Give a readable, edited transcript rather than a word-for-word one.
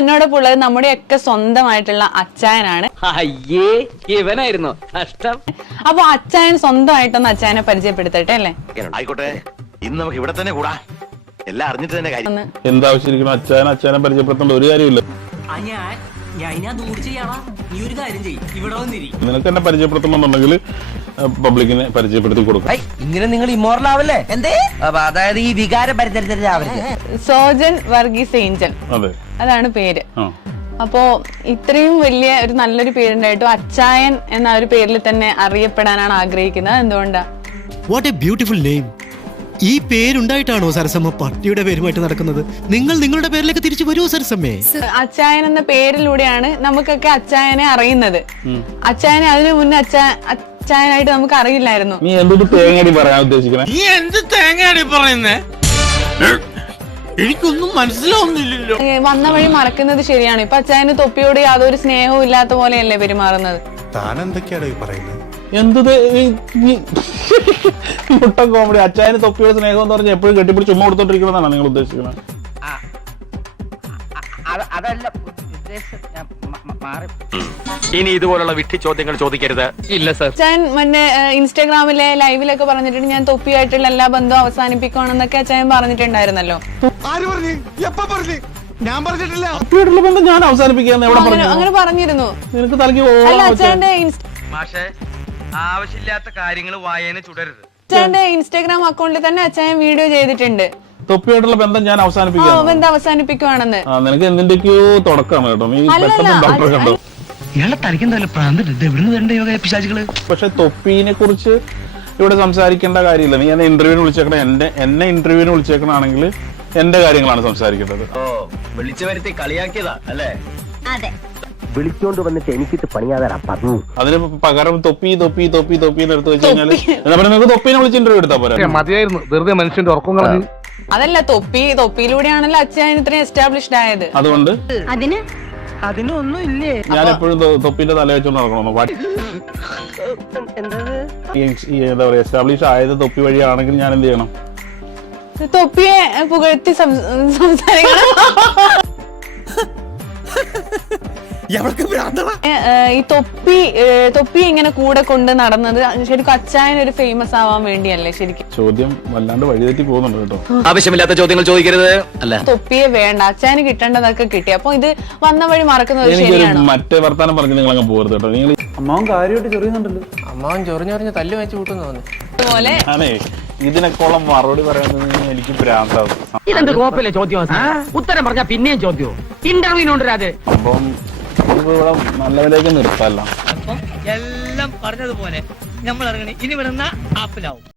എന്നോടൊപ്പം ഉള്ളത് നമ്മുടെയൊക്കെ സ്വന്തമായിട്ടുള്ള അച്ചായനാണ്. അയ്യേ ഇവനായിരുന്നു കഷ്ടം. അപ്പൊ അച്ചായൻ സ്വന്തമായിട്ടൊന്ന് അച്ചായനെ പരിചയപ്പെടുത്തട്ടെ അല്ലേ? ആയിക്കോട്ടെ, ഇന്ന് നമുക്ക് ഇവിടെ തന്നെ കൂടാ. എല്ലാം അറിഞ്ഞിട്ട് തന്നെ കാര്യം. എന്താവശ്യം അച്ചായനെ പരിചയപ്പെടുത്തേണ്ട ഒരു കാര്യമില്ല. നിനക്ക് എന്നെ പരിചയപ്പെടുത്തണമെന്നുണ്ടെങ്കിൽ പബ്ലിക്കിനെ പരിചയപ്പെടുത്തി കൊടുക്കും. ഇങ്ങനെ നിങ്ങൾ ഇമ്മോറൽ ആവല്ലേ? എന്തേ? അതായത് ഈ വികാരം പരിചരിച്ചാവരുത്. സോജൻ വർഗീസ് ഏഞ്ചൽ, അതെ, അതാണ് പേര്. അപ്പോ ഇത്രയും വലിയ ഒരു നല്ലൊരു പേരുണ്ടായിട്ടും അച്ചായൻ എന്ന ഒരു പേരിൽ തന്നെ അറിയപ്പെടാനാണ് ആഗ്രഹിക്കുന്നത്. എന്തുകൊണ്ടാ? What A beautiful name. ഈ പേരുണ്ടായിട്ടാണോ സരസമ്മ പട്ടിയുടെ പേരുമായിട്ട് നടക്കുന്നത്? നിങ്ങൾ നിങ്ങളുടെ പേരിലേക്ക് തിരിച്ചു വരൂ സരസമ്മേ. അച്ചായൻ എന്ന പേരിലൂടെയാണ് നമുക്കൊക്കെ അച്ചായനെ അറിയുന്നത്. അച്ചായനെ അതിനു മുന്നേ അച്ചായനായിട്ട് നമുക്ക് അറിയില്ലായിരുന്നു. നീ എന്തൊരു തേങ്ങടി പറയാൻ ഉദ്ദേശിക്കണേ? നീ എന്ത് തേങ്ങയാണ് പറയുന്നേ? എനിക്കൊന്നും മനസ്സിലാവുന്നില്ലല്ലോ. വന്ന വഴി മറക്കുന്നത് ശരിയാണ്. ഇപ്പൊ അച്ചായന് തൊപ്പിയോട് യാതൊരു സ്നേഹവും ഇല്ലാത്ത പോലെയല്ലേ പെരുമാറുന്നത്? താൻ എന്തൊക്കെയാണ് പറയുന്നത്? എന്തത് മുട്ട കോമഡി. അച്ചായന് തൊപ്പിയുടെ സ്നേഹം എന്ന് പറഞ്ഞാൽ എപ്പോഴും കെട്ടിപ്പിടിച്ച് ചുമ്മാ കൊടുത്തോണ്ടിരിക്കണമെന്നാണ് നിങ്ങൾ ഉദ്ദേശിക്കുന്നത്? ഇനി ഇതുപോലുള്ള വിട്ടി ചോദ്യങ്ങൾ ചോദിക്കരുത്. ഇല്ല സർ. അച്ചായൻ മറ്റേ ഇൻസ്റ്റാഗ്രാമിലെ ലൈവിലൊക്കെ പറഞ്ഞിട്ടുണ്ട് ഞാൻ തൊപ്പിയായിട്ടുള്ള എല്ലാ ബന്ധവും അവസാനിപ്പിക്കണമെന്നൊക്കെ അച്ചായൻ പറഞ്ഞിട്ടുണ്ടായിരുന്നല്ലോ. ഞാൻ പറഞ്ഞിട്ടില്ല. തൊപ്പിയായിട്ടുള്ള ബന്ധം ഞാൻ അവസാനിപ്പിക്കാന്ന് എവിടെ പറഞ്ഞു? അങ്ങനെ പറഞ്ഞിരുന്നു. നിനക്ക് തലക്ക് അച്ചായന്റെ ആവശ്യമില്ലാത്ത കാര്യങ്ങൾ വായന ചുടരുത്. അച്ചായന്റെ ഇൻസ്റ്റാഗ്രാം അക്കൗണ്ടിൽ തന്നെ അച്ചായൻ വീഡിയോ ചെയ്തിട്ടുണ്ട് തൊപ്പിയായിട്ടുള്ള ബന്ധം ഞാൻ ബന്ധം അവസാനിപ്പിക്കുവാണെന്ന്. നിനക്ക് എന്തിന്റെയൊക്കെയോ തുടക്കമാണ് കേട്ടോ. നീ പെട്ടെന്ന് ഡോക്ടറെ കണ്ടോ? പക്ഷെ തൊപ്പീനെ കുറിച്ച് ഇവിടെ സംസാരിക്കേണ്ട കാര്യമില്ല. നീ എന്നെ ഇന്റർവ്യൂവിന് വിളിച്ചേക്കണം. എന്നെ ഇന്റർവ്യൂവിന് വിളിച്ചേക്കണാണെങ്കിൽ എന്റെ കാര്യങ്ങളാണ് സംസാരിക്കേണ്ടത്. വിളിച്ചു വരുത്തി കളിയാക്കിയതാ അല്ലേ? അതെ. വിളിച്ചോണ്ട് വന്നിട്ട് എനിക്കിട്ട് പണിയാതാ പറഞ്ഞു. അതിന് പകരം തൊപ്പി തൊപ്പി തൊപ്പി തൊപ്പിന്ന് എടുത്തു വെച്ച് കഴിഞ്ഞാൽ നിങ്ങൾക്ക് തൊപ്പീനെ വിളിച്ച് ഇന്റർവ്യൂ എടുത്താ പോരാ? മതിയായിരുന്നു, വെറുതെ മനുഷ്യന്റെ ഉറക്കം കളഞ്ഞു. അതല്ല, തൊപ്പിയിലൂടെയാണല്ലോ അച്ചായൻ ഇത്രയും എസ്റ്റാബ്ലിഷ്ഡ് ആയത്. അതുകൊണ്ട് അതിനൊന്നും ഇല്ലേ? ഞാൻ എപ്പോഴും തൊപ്പിന്റെ തല വെച്ചോണ്ട് നടക്കണോ? എന്താ പറയാ, എസ്റ്റാബ്ലിഷ് ആയത് തൊപ്പി വഴിയാണെങ്കിൽ ഞാൻ എന്ത് ചെയ്യണം? തൊപ്പിയെ പുകഴ്ത്തി സംസാരിക്കണം. ഈ തൊപ്പി ഇങ്ങനെ കൂടെ കൊണ്ട് നടന്നത് ശരിക്കും അച്ചായൻ ഒരു ഫേമസ് ആവാൻ വേണ്ടിയല്ലേ? ശരിക്കും ചോദ്യം വല്ലാണ്ട് വഴിതെറ്റി പോകുന്നുണ്ട് കേട്ടോ. ആവശ്യമില്ലാത്ത ചോദ്യങ്ങൾ ചോദിക്കരുത്. അല്ല, തൊപ്പിയെ വേണ്ട, അച്ചായന് കിട്ടേണ്ടതൊക്കെ കിട്ടി. അപ്പൊ ഇത് വന്ന വഴി മറക്കുന്നത് ശരിയാണോ? മറ്റേ വർത്താനം പറഞ്ഞ് നിങ്ങൾ അങ്ങ് പോകരുത് കേട്ടോ. നിങ്ങൾ അമ്മാവൻ കാര്യമായിട്ട് ചൊറിയുന്നുണ്ടല്ലോ. അമ്മാവൻ ചൊറിഞ്ഞൊറിഞ്ഞ് തല്ലു വെച്ച് കൂട്ടുന്നു അതുപോലെ ആണേ. ഇതിനൊക്കെയുള്ള മറുപടി പറയുന്നത് എനിക്ക് ഭ്രാന്താവും. ഇതെന്ത് കോപ്പിലെ ചോദ്യം? ഉത്തരം പറഞ്ഞാ പിന്നെയും ചോദ്യവും ഇന്റർവ്യൂവിനുണ്ടരാതെ. അപ്പം ഇവിടെ നല്ലതിലേക്ക് നിർത്താമല്ലോ. എല്ലാം പറഞ്ഞതുപോലെ നമ്മൾ ഇറങ്ങണേ. ഇനി വിടുന്ന ആപ്പിലാവും.